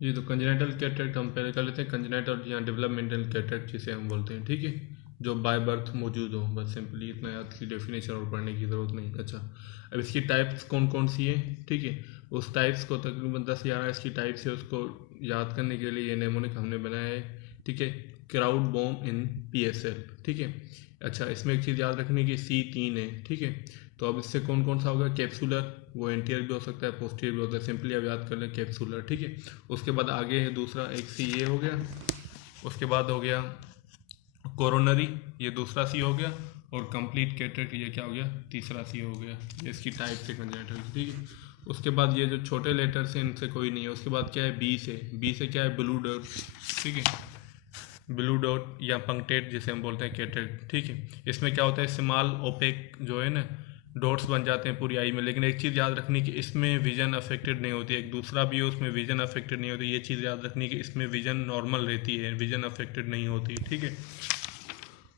जी, तो congenital cataract हम पहले कर लेते हैं। कंजेनिटल या डेवलपमेंटल कैटरेक्ट जिसे हम बोलते हैं, ठीक है, जो बाय बर्थ मौजूद हो। बस सिंपली इतना याद की डेफिनेशन और पढ़ने की ज़रूरत नहीं। अच्छा, अब इसकी टाइप्स कौन कौन सी है, ठीक है, उस टाइप्स को तकरीबन 10-11 इसकी टाइप्स है, उसको याद करने के लिए ये नेमोनिक हमने बनाया है, ठीक है। क्राउड बॉम्ब इन PSL, ठीक है। अच्छा, इसमें एक चीज़ याद रखने की, C3 है, ठीक है। तो अब इससे कौन कौन सा होगा, कैप्सुलर, वो एंटीरियर भी हो सकता है, पोस्टीरियर भी होता है, सिंपली अब याद कर लें कैप्सुलर, ठीक है। उसके बाद आगे है दूसरा, एक सी ये हो गया, उसके बाद हो गया कोरोनरी, ये दूसरा सी हो गया, और कंप्लीट कैटरेक्ट ये क्या हो गया, तीसरा सी हो गया। ये इसकी टाइप से कंजेनिटल, ठीक है। उसके बाद ये जो छोटे लेटर्स हैं इनसे कोई नहीं है। उसके बाद क्या है, बी से क्या है, ब्लू डॉट, ठीक है, ब्लू डॉट या पंक्टेट जिसे हम बोलते हैं कैटरेक्ट, ठीक है। इसमें क्या होता है, स्मॉल ओपेक जो है ना, डॉट्स बन जाते हैं पूरी आई में। लेकिन एक चीज़ याद रखनी कि इसमें विजन अफेक्टेड नहीं होती है। एक दूसरा भी है, उसमें विजन अफेक्टेड नहीं होती। ये चीज़ याद रखनी कि इसमें विजन नॉर्मल रहती है, विजन अफेक्टेड नहीं होती, ठीक है।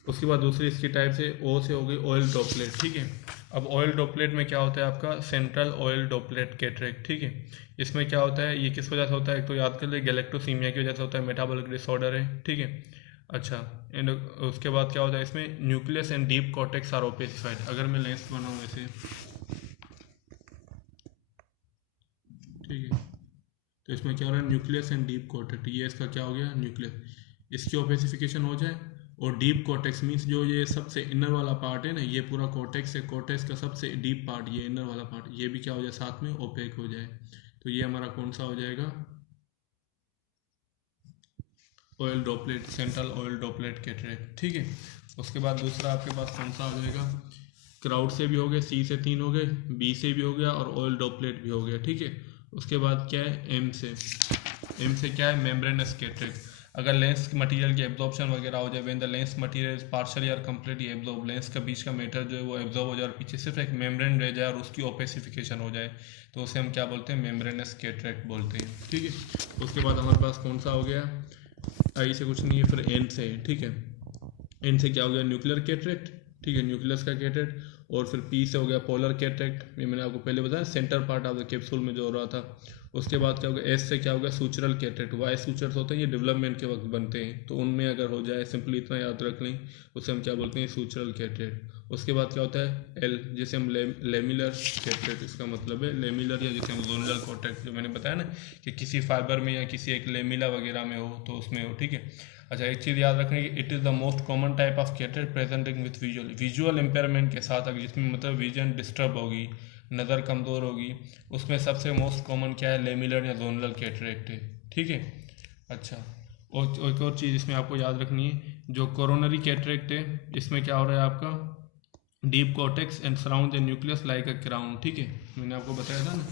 उसके बाद दूसरी इसकी टाइप से ओ से हो गई ऑयल ड्रॉपलेट, ठीक है। अब ऑयल ड्रॉपलेट में क्या होता है आपका, सेंट्रल ऑयल ड्रॉपलेट कैटरेक्ट, ठीक है। इसमें क्या होता है, ये किस वजह से होता है, एक तो याद कर ले, गैलेक्टोसीमिया की वजह से होता है, मेटाबॉलिक डिसऑर्डर है, ठीक है। अच्छा, एंड उसके बाद क्या होता है, इसमें nucleus and deep cortex are opacified. अगर मैं लेंस बनाऊँ ऐसे, ठीक है, तो इसमें क्या हो रहा है, न्यूक्लियस एंड डीप कॉर्टेक्स, ये इसका क्या हो गया, न्यूक्लियस, इसकी ओपेसिफिकेशन हो जाए। और डीप कॉर्टेक्स मीन्स जो ये सबसे इनर वाला पार्ट है ना, ये पूरा कॉर्टेक्स है, कॉर्टेक्स का सबसे डीप पार्ट, ये इनर वाला पार्ट, ये भी क्या हो जाए, साथ में ओपेक हो जाए। तो ये हमारा कौन सा हो जाएगा, oil droplet, central oil droplet cataract, ठीक है। उसके बाद दूसरा आपके पास कौन सा आ जाएगा, क्राउड से भी हो गए, सी से 3 हो गए, बी से भी हो गया, और ऑयल ड्रॉपलेट भी हो गया, ठीक है। उसके बाद क्या है, एम से क्या है, मेम्ब्रेनस कैटरेक्ट। अगर लेंस मटेरियल की एब्जॉर्प्शन वगैरह हो जाए, when the lens material is partially और कंप्लीटली एब्जॉर्ब, लेंस का बीच का मैटर जो है वो एब्जॉर्ब हो जाए और पीछे सिर्फ एक मेम्ब्रेन रह जाए और उसकी ओपेसिफिकेशन हो जाए, तो उसे हम क्या बोलते हैं, मेम्ब्रेनस कैटरेक्ट बोलते हैं, ठीक है। उसके बाद हमारे पास कौन सा हो गया, आई से कुछ नहीं है, फिर एन से, ठीक है। एन से क्या हो गया, न्यूक्लियर कैटरेक्ट, ठीक है, न्यूक्लियस का कैटरेक्ट। और फिर पी से हो गया पोलर कैटरेक्ट, ये मैंने आपको पहले बताया, centre part of the capsule में जो हो रहा था। उसके बाद क्या हो गया, एस से क्या हो गया, सूचरल कैटरेक्ट। वाई सूचर्स होते हैं, ये डेवलपमेंट के वक्त बनते हैं, तो उनमें अगर हो जाए, सिंपली इतना याद रख लें, उसे हम क्या बोलते हैं, सूचरल कैटरेक्ट। उसके बाद क्या होता है, एल, जिसे हम लेमिलर कैटरेक्ट, इसका मतलब है लेमिलर, या जिसे हम जोनल कॉर्टेक्स, जो मैंने बताया ना कि किसी फाइबर में या किसी एक लेमिला वगैरह में हो तो उसमें हो, ठीक है। अच्छा, एक चीज़ याद रखनी कि it is the most common type of cataract presenting with visual impairment के साथ, अगर जिसमें मतलब विजन डिस्टर्ब होगी, नज़र कमज़ोर होगी, उसमें सबसे मोस्ट कॉमन क्या है, लेमिलर या जोनल कैटरेक्ट है, ठीक है। अच्छा, और एक और चीज़ इसमें आपको याद रखनी है, जो कोरोनरी कैटरेक्ट है, इसमें क्या हो रहा है आपका, deep cortex and surround the nucleus like a crown, ठीक है। मैंने आपको बताया था ना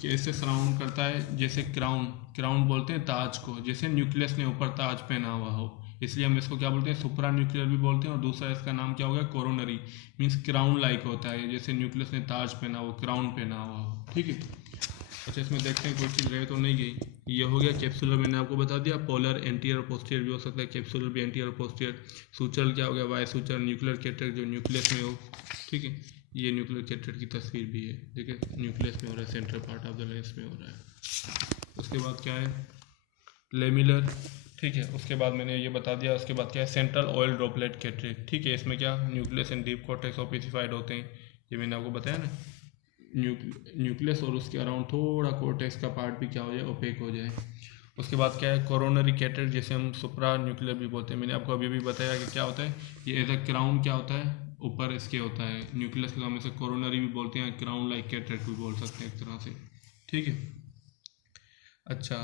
कि इससे सराउंड करता है जैसे क्राउन, क्राउन बोलते हैं ताज को, जैसे न्यूक्लियस ने ऊपर ताज पहना हुआ हो, इसलिए हम इसको क्या बोलते हैं, सुप्रा न्यूक्लियर भी बोलते हैं। और दूसरा इसका नाम क्या हो गया, कोरोनरी, मीन्स क्राउन लाइक होता है, जैसे न्यूक्लियस ने ताज पहना हो, क्राउन पहना हुआ हो, ठीक है। अच्छा, इसमें देखते हैं कोई चीज़ रहे तो नहीं गई। ये हो गया कैप्सुलर, मैंने आपको बता दिया, पोलर एंटीरियर और पोस्टीरियर भी हो सकता है, कैप्सुलर भी एंटीरियर और पोस्टीरियर। सूचल क्या हो गया, वाई सूचल, न्यूक्लियर कैटरेक्ट जो न्यूक्लियस में हो, ठीक है। ये न्यूक्लियर कैटरेक्ट की तस्वीर भी है, देखिए न्यूक्लियस में हो रहा है, central part of the lens में हो रहा है। उसके बाद क्या है, लेमिलर, ठीक है। उसके बाद मैंने ये बता दिया। उसके बाद क्या है, सेंट्रल ऑयल ड्रॉपलेट कैटरेक्ट, ठीक है। इसमें क्या, न्यूक्लियस एंड डीप कॉर्टेक्स ओपेसिफाइड होते हैं, ये मैंने आपको बताया ना, न्यूक्लियस और उसके अराउंड थोड़ा कोर्टेक्स का पार्ट भी क्या हो जाए, ओपेक हो जाए। उसके बाद क्या है, कोरोनरी कैटरेक्ट, जिसे हम सुप्रा न्यूक्लियर भी बोलते हैं। मैंने आपको अभी भी बताया कि क्या होता है, ये एज अ क्राउन क्या होता है, ऊपर इसके होता है, न्यूक्लियस के हम इसे कोरोनरी भी बोलते हैं, क्राउन लाइक कैटरेक्ट भी बोल सकते हैं एक तरह से, ठीक है। अच्छा,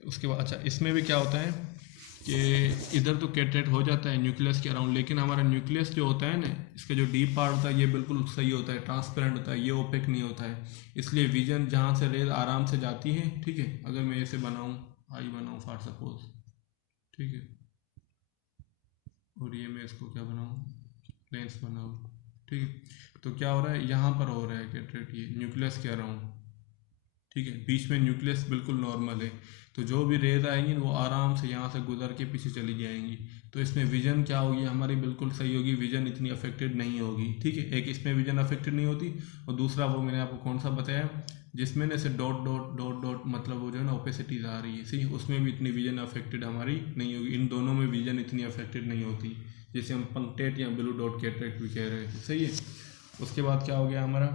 उसके बाद अच्छा, इसमें भी क्या होता है कि इधर तो कैटरेक्ट हो जाता है न्यूक्लियस के अराउंड, लेकिन हमारा न्यूक्लियस जो होता है ना, इसका जो डीप पार्ट होता है, ये बिल्कुल सही होता है, ट्रांसपेरेंट होता है, ये ओपेक नहीं होता है। इसलिए विजन जहाँ से रेज आराम से जाती है, ठीक है। अगर मैं ऐसे बनाऊँ, आई बनाऊँ फॉर सपोज, ठीक है, और ये मैं इसको क्या बनाऊँ, लेंस बनाऊँ, ठीक है। तो क्या हो रहा है, यहाँ पर हो रहा है कैटरेक्ट, ये न्यूक्लियस के अराउंड, ठीक है। बीच में न्यूक्लियस बिल्कुल नॉर्मल है, तो जो भी रेज आएंगी वो आराम से यहाँ से गुजर के पीछे चली जाएंगी। तो इसमें विजन क्या होगी हमारी, बिल्कुल सही होगी, विजन इतनी अफेक्टेड नहीं होगी। ठीक है, एक इसमें विजन अफेक्टेड नहीं होती, और दूसरा वो मैंने आपको कौन सा बताया जिसमें ना से डॉट डॉट डॉट डॉट मतलब वो जो है ना ओपेसिटीज आ रही है, सही, उसमें भी इतनी विजन अफेक्टेड हमारी नहीं होगी। इन दोनों में विजन इतनी अफेक्टेड नहीं होती, जिसे हम पंक्टेट या ब्लू डॉट कैटरेक्ट भी कह रहे थे, सही है। उसके बाद क्या हो गया हमारा,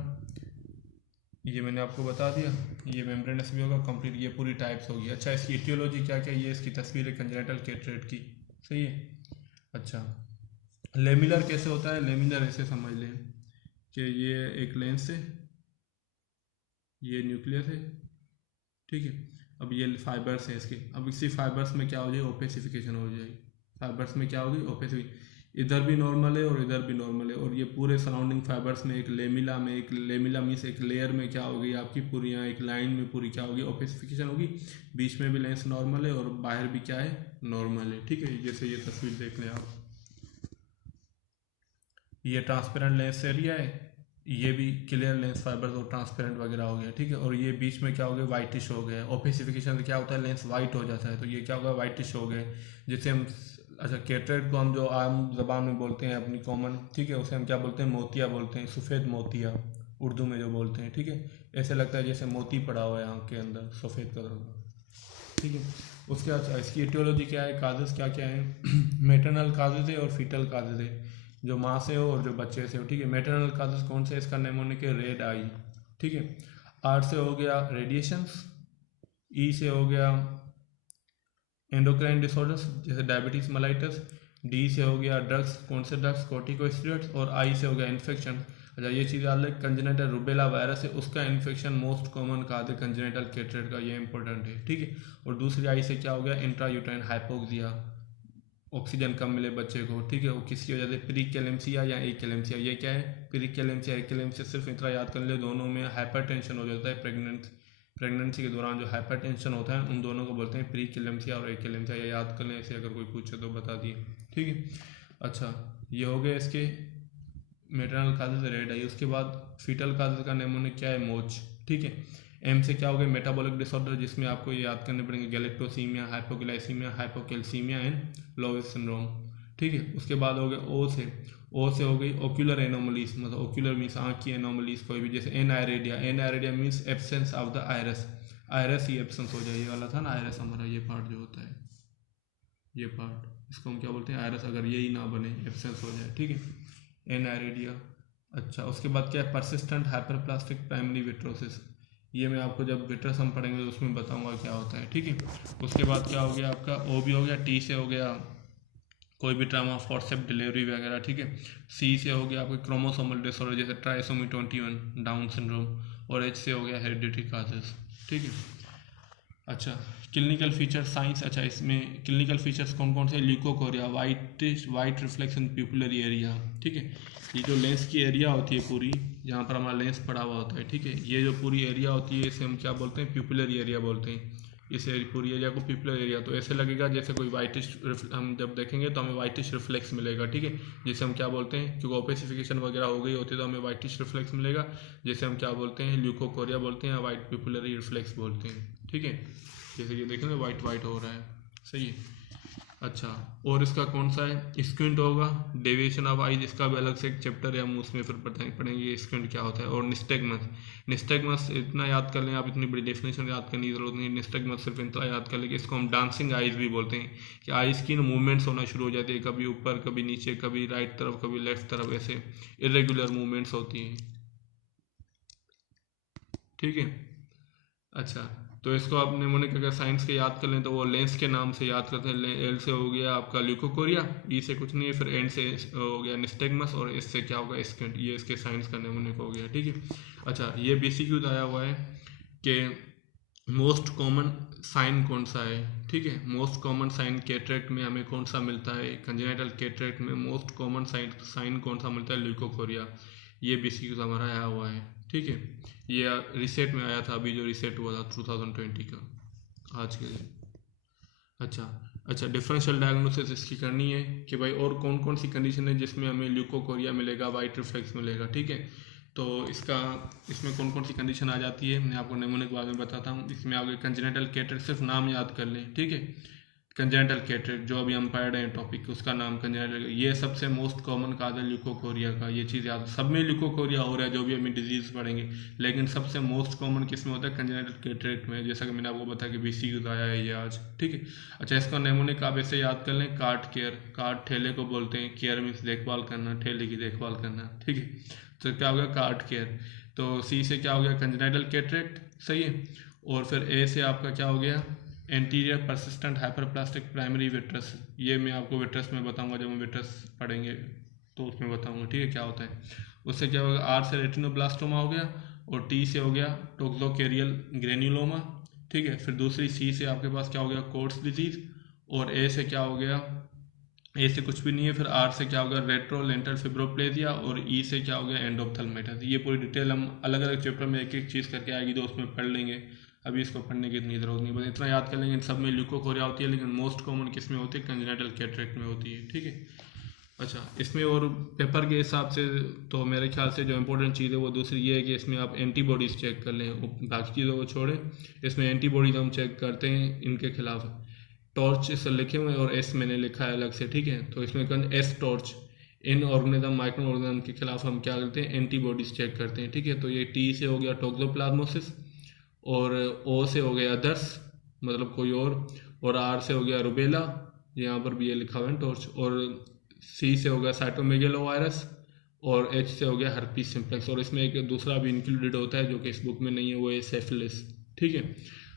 ये मैंने आपको बता दिया, ये मेम्ब्रेनस भी होगा कंप्लीट, ये पूरी टाइप्स होगी। अच्छा, इसकी इटियोलॉजी क्या क्या, ये इसकी तस्वीर है कंजेनिटल कैटरेक्ट की, सही है। अच्छा, लेमिलर कैसे होता है, लेमिलर ऐसे समझ लें कि ये एक लेंस है, ये न्यूक्लियस है, ठीक है। अब ये फाइबर्स है इसके, अब इसी फाइबर्स में क्या हो जाएगी, ओपेसिफिकेशन हो जाएगी। फाइबर्स में क्या होगी, ओपेसिफिकेशन, इधर भी नॉर्मल है और इधर भी नॉर्मल है, और ये पूरे सराउंडिंग फाइबर्स में एक लेमिला मीन्स एक लेयर में क्या होगी आपकी पूरी, यहाँ एक लाइन में पूरी क्या होगी, ओपेसिफिकेशन होगी। बीच में भी लेंस नॉर्मल है और बाहर भी क्या है, नॉर्मल है, ठीक है। जैसे ये तस्वीर देख लें आप, ये ट्रांसपेरेंट लेंस एरिया है, ये भी क्लियर लेंस फाइबर और ट्रांसपेरेंट वगैरह हो गया, ठीक है। और ये बीच में क्या हो गया, वाइटिश हो गया। ओपेसिफिकेशन से क्या होता है, लेंस वाइट हो जाता है, तो ये क्या होगा, वाइटिश हो गए, जिससे हम, अच्छा, कैटरेक्ट को हम जो आम जबान में बोलते हैं अपनी कॉमन, ठीक है, उसे हम क्या बोलते हैं, मोतिया बोलते हैं, सफ़ेद मोतिया उर्दू में जो बोलते हैं, ठीक है। ऐसे लगता है जैसे मोती पड़ा हुआ है आँख के अंदर सफ़ेद कलर का, ठीक है। उसके बाद इसकी एटियोलॉजी क्या है, काजेस क्या क्या है मेटरनल काजेस है और फीटल काजेस है, जो माँ से हो और जो बच्चे से हो, ठीक है। मेटरनल काजेस कौन से, इसका नेमोनिक है रेड आई, ठीक है। आर से हो गया रेडिएशंस, ई से हो गया एंडोक्राइन डिसऑर्डर्स जैसे डायबिटीज मेलाइटस, डी से हो गया ड्रग्स, कौन से ड्रग्स, कॉर्टिकोस्टेरॉइड्स, और आई से हो गया इन्फेक्शन। अच्छा, ये चीज़ याद रखें, कंजेनिटल रूबेला वायरस है उसका इन्फेक्शन मोस्ट कॉमन कहा था कंजेनिटल कैटरेक्ट का, ये इंपॉर्टेंट है, ठीक है। और दूसरी आई से क्या हो गया, इंट्रायूट्राइन हाइपोक्सिया, ऑक्सीजन कम मिले बच्चे को, ठीक है, वो किसकी वजह से, प्रीक्लेम्सिया या एक्लेम्सिया। ये क्या है, प्रीक्लेम्सिया एक्लेम्सिया, सिर्फ इतना याद कर ले, दोनों में हाइपरटेंशन हो जाता है प्रेगनेंसी के दौरान जो हाइपरटेंशन होता है उन दोनों को बोलते हैं प्रीक्लेम्सिया और एक्लेम्सिया, ये याद कर लें, ऐसे अगर कोई पूछे तो बता दिए, ठीक है। अच्छा, ये हो गया इसके मेटरनल काजेज, रेड आई। उसके बाद फीटल काजेज का नेमोनिक क्या है, मोच, ठीक है। एम से क्या हो गया, मेटाबॉलिक डिसऑर्डर, जिसमें आपको ये याद करने पड़ेंगे, galactosaemia, hypoglycaemia, hypocalcaemia and लोवेस syndrome, ठीक है। उसके बाद हो गया ओ से हो गई ओक्यूलर एनोमलीज, मतलब ओक्यूलर मीन्स आँख की एनोमलीज कोई भी, जैसे aniridia means absence of the iris, iris ही एब्सेंस हो जाए, ये वाला था ना आयरस हमारा, ये पार्ट जो होता है, ये पार्ट, इसको हम क्या बोलते हैं, आयरस, अगर यही ना बने, एब्सेंस हो जाए, ठीक है, एन आयरेडिया। अच्छा, उसके बाद क्या है, परसिस्टेंट हाइपरप्लास्टिक प्राइमरी विट्रोसिस, ये मैं आपको जब विट्रस हम पढ़ेंगे तो उसमें बताऊंगा क्या होता है, ठीक है। उसके बाद क्या हो गया आपका, ओ भी हो गया, टी से हो गया कोई भी ट्रामा, फॉरसेप्ट डिलीवरी वगैरह, ठीक है। सी से हो गया आपके क्रोमोसोमल डिसऑर्डर जैसे ट्राइसोमी 21, डाउन सिंड्रोम, और एच से हो गया हेरिडिटरी काजेस, ठीक है। अच्छा, क्लिनिकल फीचर साइंस, अच्छा इसमें क्लिनिकल फीचर्स कौन कौन से, ल्यूकोकोरिया, वाइट रिफ्लेक्शन प्यूपिलरी एरिया, ठीक है। ये जो लेंस की एरिया होती है पूरी, जहाँ पर हमारा लेंस पड़ा हुआ होता है, ठीक है, ये जो पूरी एरिया होती है इसे हम क्या बोलते हैं, प्यूपिलरी एरिया बोलते हैं। इस पूरी एरिया को प्यूपिलर एरिया, तो ऐसे लगेगा जैसे कोई वाइटिश, हम जब देखेंगे तो हमें वाइटिश रिफ्लेक्स मिलेगा, ठीक है, जिसे हम क्या बोलते हैं, क्योंकि ओपेसिफिकेशन वगैरह हो गई होती है तो हमें वाइटिश रिफ्लेक्स मिलेगा, जैसे हम क्या बोलते हैं, ल्यूकोकोरिया बोलते हैं या वाइट प्यूपिलरी रिफ्लेक्स बोलते हैं, ठीक है। जैसे ये देखेंगे वाइट वाइट हो रहा है, सही है। अच्छा, और इसका कौन सा है, स्क्विंट होगा, डेविएशन ऑफ आइज, इसका भी अलग से एक चैप्टर है, हम उसमें फिर पढ़ेंगे स्क्विंट क्या होता है। और निस्टेगमस इतना याद कर लें आप, इतनी बड़ी डेफिनेशन याद करने की जरूरत नहीं है, निस्टेगमस सिर्फ इतना याद कर लें कि इसको हम डांसिंग आइज भी बोलते हैं, कि आइज की मूवमेंट्स होना शुरू हो जाती है, कभी ऊपर कभी नीचे, कभी राइट तरफ कभी लेफ्ट तरफ, ऐसे इरेगुलर मूवमेंट्स होती हैं, ठीक है। अच्छा, तो इसको आप नेमोनिक अगर साइंस के याद कर लें तो वो लेंस के नाम से याद करते हैं, एल से हो गया आपका ल्यूकोकोरिया, ई से कुछ नहीं है, फिर एन से हो गया निस्टेगमस, और इससे क्या होगा, स्किंट, ये इसके साइंस का नेमोनिक हो गया, ठीक है। अच्छा, ये बीसीक्यू आया हुआ है कि मोस्ट कॉमन साइन कौन सा है, ठीक है, मोस्ट कॉमन साइन कैटरेक्ट में हमें कौन सा मिलता है, कंजेनिटल कैटरेक्ट में मोस्ट कॉमन साइन कौन सा मिलता है, ल्यूकोकोरिया, ये बीसीक्यू हमारा आया हुआ है, ठीक है। ये रिसेट में आया था, अभी जो रिसेट हुआ था 2020 का आज के लिए। अच्छा, डिफरेंशियल डायग्नोसिस इसकी करनी है कि भाई और कौन कौन सी कंडीशन है जिसमें हमें ल्यूकोकोरिया मिलेगा, वाइट रिफ्लेक्स मिलेगा, ठीक है। तो इसमें कौन कौन सी कंडीशन आ जाती है, मैं आपको नेमोनिक के बारे में बताता हूँ। इसमें आपके कंजेनिटल कैटरेक्ट, सिर्फ नाम याद कर लें, ठीक है, कंजेनिटल कैटरेक्ट, जो अभी हम पढ़ रहे हैं टॉपिक, उसका नाम कंजेनिटल। ये सबसे मोस्ट कॉमन काज है ल्यूकोकोरिया का, ये चीज़ याद, सब में ल्यूकोकोरिया हो रहा है जो भी हमें डिजीज पढ़ेंगे, लेकिन सबसे मोस्ट कॉमन किस में होता है? कंजेनिटल कैटरेक्ट में, जैसा कि मैंने आपको बताया कि BCQ आया है ये आज, ठीक है। अच्छा, इसका नेमोनिक आप ऐसे याद कर लें, कार्ट केयर, कार्ट ठेले को बोलते हैं, केयर मीन्स देखभाल करना, ठेले की देखभाल करना, ठीक है। तो क्या हो गया? Cart care. तो सी से क्या हो गया? कंजेनिटल कैटरेक्ट, सही है। और फिर ए से आपका क्या हो गया? Anterior persistent hyperplastic primary vitreous. ये मैं आपको विट्रस में बताऊंगा, जब हम विट्रस पढ़ेंगे तो उसमें बताऊंगा, ठीक है, क्या होता है। उससे क्या होगा? आर से रेटिनोब्लास्टोमा हो गया, और टी से हो गया टोक्सोकेरियल ग्रेन्युलोमा, ठीक है। फिर दूसरी सी से आपके पास क्या हो गया? Quotes disease. और ए से क्या हो गया? ए से कुछ भी नहीं है। फिर आर से क्या हो गया? Retrolental fibroplasia. और ई से क्या हो गया? एंडोप्थेल्माइटिस। ये पूरी डिटेल हम अलग अलग चैप्टर में एक एक चीज़ करके आएगी, तो उसमें पढ़ लेंगे, अभी इसको पढ़ने की इतनी जरूरत नहीं, बस इतना याद कर लेंगे। इन सब में ल्यूकोकोरिया होती है, लेकिन मोस्ट कॉमन किस में होती है? कंजेनिटल कैटरेक्ट में होती है, ठीक है। अच्छा, इसमें और पेपर के हिसाब से तो मेरे ख्याल से जो इंपॉर्टेंट चीज़ है वो दूसरी ये है कि इसमें आप एंटीबॉडीज़ चेक कर लें, बाकी चीज़ों को छोड़ें, इसमें एंटीबॉडीज हम चेक करते हैं इनके खिलाफ। टॉर्च से लिखे हुए हैं और एस मैंने लिखा है अलग से, ठीक है। तो इसमें कौन? एस टॉर्च, इन ऑर्गेनिज्म माइक्रो ऑर्गेनिज्म के खिलाफ हम क्या करते हैं? एंटीबॉडीज चेक करते हैं, ठीक है। तो ये टी से हो गया टोक्सोप्लाज्मोसिस, और ओ से हो गया अदर्स, मतलब कोई और आर से हो गया रुबेला, यहाँ पर भी ये लिखा हुआ है टॉर्च, और सी से हो गया साइटोमेगेलो वायरस, और एच से हो गया हर्पीस सिम्प्लेक्स। और इसमें एक दूसरा भी इंक्लूडेड होता है जो कि इस बुक में नहीं है, वो है सेफिलिस, ठीक है।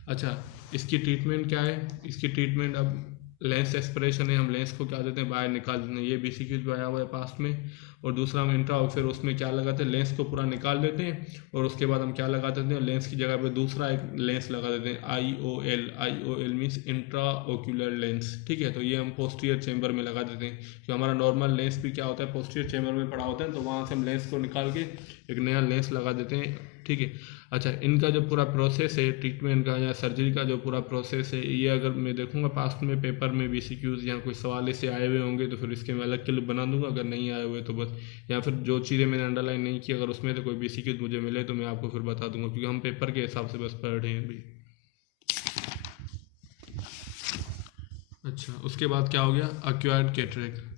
अच्छा, इसकी ट्रीटमेंट क्या है? इसकी ट्रीटमेंट अब लेंस एस्पिरेशन है, हम लेंस को क्या देते हैं? बाहर निकाल देते हैं, ये BCQ आया हुआ है पास्ट में। और दूसरा हम इंट्रा, फिर उसमें क्या लगाते हैं? लेंस को पूरा निकाल देते हैं, और उसके बाद हम क्या लगा देते हैं? लेंस की जगह पे दूसरा एक लेंस लगा देते हैं, IOL means intra ocular lens, ठीक है। तो ये हम पोस्टीरियर चेंबर में लगा देते हैं, कि हमारा नॉर्मल लेंस भी क्या होता है? पोस्टीरियर चेंबर में पड़ा होता है, तो वहाँ से हम लेंस को निकाल के एक नया लेंस लगा देते हैं, ठीक है। अच्छा, इनका जो पूरा प्रोसेस है ट्रीटमेंट का या सर्जरी का जो पूरा प्रोसेस है, ये अगर मैं देखूंगा पास्ट में पेपर में BCQs या कोई सवाल इससे आए हुए होंगे तो फिर इसके मैं अलग क्लिप बना दूंगा, अगर नहीं आए हुए तो बस, या फिर जो चीज़ें मैंने अंडरलाइन नहीं की अगर उसमें तो कोई BCQs मुझे मिले तो मैं आपको फिर बता दूंगा, क्योंकि हम पेपर के हिसाब से बस पढ़ रहे हैं अभी। अच्छा, उसके बाद क्या हो गया? Acquired cataract.